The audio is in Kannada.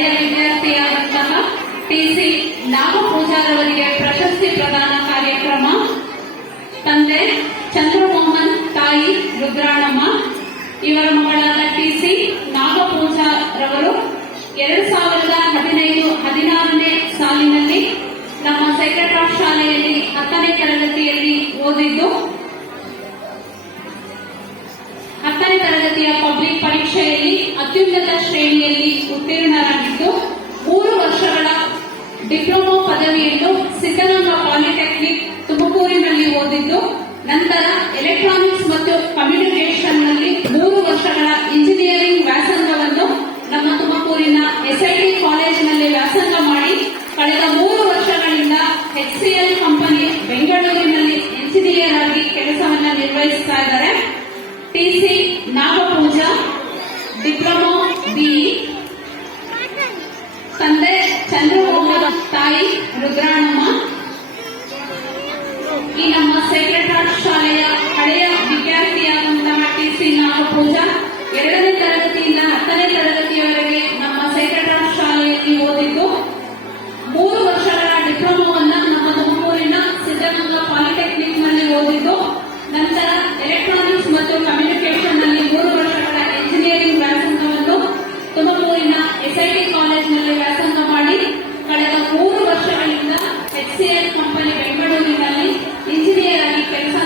ಹಳೆಯ ವಿದ್ಯಾರ್ಥಿಯಾದಂತಹ ಟಿಸಿ ನಾಗಪೂಜಾರವರಿಗೆ ಪ್ರಶಸ್ತಿ ಪ್ರದಾನ ಕಾರ್ಯಕ್ರಮ. ತಂದೆ ಚಂದ್ರಮೋಹನ್, ತಾಯಿ ರುದ್ರಾಣಮ್ಮ. ಇವರ ಮಗಳಾದ ಟಿಸಿ ನಾಗಪೂಜಾರವರು 2015-16ನೇ ಸಾಲಿನಲ್ಲಿ ನಮ್ಮ ಸೈಕ್ರೆಡ್ ಹಾರ್ಟ್ ಶಾಲೆಯಲ್ಲಿ 10ನೇ ತರಗತಿಯಲ್ಲಿ ಓದಿದ್ದು 10ನೇ ತರಗತಿಯ ಪಬ್ಲಿಕ್ ಪರೀಕ್ಷೆಯಲ್ಲಿ ಅತ್ಯುನ್ನತ ಶ್ರೇಣಿಯಲ್ಲಿ ಉತ್ತೀರ್ಣರಾಗಿದ್ದು 3 ವರ್ಷಗಳ ಡಿಪ್ಲೊಮಾ ಪದವಿಯನ್ನು ಸಿದ್ದಗಂಗಾ ಪಾಲಿಟೆಕ್ನಿಕ್ ತುಮಕೂರಿನಲ್ಲಿ ಓದಿದ್ದು, ನಂತರ ಎಲೆಕ್ಟ್ರಾನಿಕ್ಸ್ ಮತ್ತು ಕಮ್ಯುನಿಕೇಷನ್ನಲ್ಲಿ 3 ವರ್ಷಗಳ ಇಂಜಿನಿಯರಿಂಗ್ ವ್ಯಾಸಂಗವನ್ನು ನಮ್ಮ ತುಮಕೂರಿನ ಎಸ್ಐಟಿ ಕಾಲೇಜಿನಲ್ಲಿ ವ್ಯಾಸಂಗ ಮಾಡಿ ಕಳೆದ 3 ವರ್ಷಗಳಿಂದ HCL ಕಂಪನಿ ಬೆಂಗಳೂರಿನಲ್ಲಿ ಎಂಜಿನಿಯರ್ ಆಗಿ ಕೆಲಸವನ್ನು ನಿರ್ವಹಿಸ್ತಾ ಇದ್ದಾರೆ. TC Nagapooja, diploma BE. ತಂದೆ ಚಂದ್ರಮೋಹನ್, ತಾಯಿ ರುದ್ರಾಣಮ್ಮ. ಈ ನಮ್ಮ ಸೈಕ್ರೆಡ್ ಹಾರ್ಟ್ ಶಾಲೆಯ ಹಳೆಯ ವಿದ್ಯಾರ್ಥಿಯಾದಂತಹ ಟಿಸಿ ನಾಗಪೂಜಾ 2ನೇ ತರಗತಿಯಿಂದ 10ನೇ ತರಗತಿಯವರೆಗೆ ನಮ್ಮ ಸೈಕ್ರೆಡ್ ಹಾರ್ಟ್ ಶಾಲೆಯಲ್ಲಿ ಓದಿದ್ದು, 3 ವರ್ಷಗಳ ಡಿಪ್ಲೊಮಾವನ್ನ ನಮ್ಮ ತುಮಕೂರಿನ ಸಿದ್ದಗಂಗಾ ಪಾಲಿಟೆಕ್ನಿಕ್ ನಲ್ಲಿ ಓದಿದ್ದು, ನಂತರ ಎಲೆಕ್ಟ್ರಾನಿಕ್ಸ್ ಮತ್ತು ಕಮ್ಯುನಿಕೇಷನ್ ನಲ್ಲಿ 3 ವರ್ಷಗಳ ಎಂಜಿನಿಯರಿಂಗ್ ವ್ಯಾಸಂಗವನ್ನು ತುಮಕೂರಿನ ಎಸ್ಐಟಿ ಕಾಲೇಜಿನಲ್ಲಿ ವ್ಯಾಸಂಗ ಮಾಡಿ ಕಳೆದ 3 ವರ್ಷಗಳಿಂದ HCL ಕಂಪನಿ ಬೆಂಗಳೂರಿನಲ್ಲಿ ಇಂಜಿನಿಯರ್ ಆಗಿ ಕೆಲಸ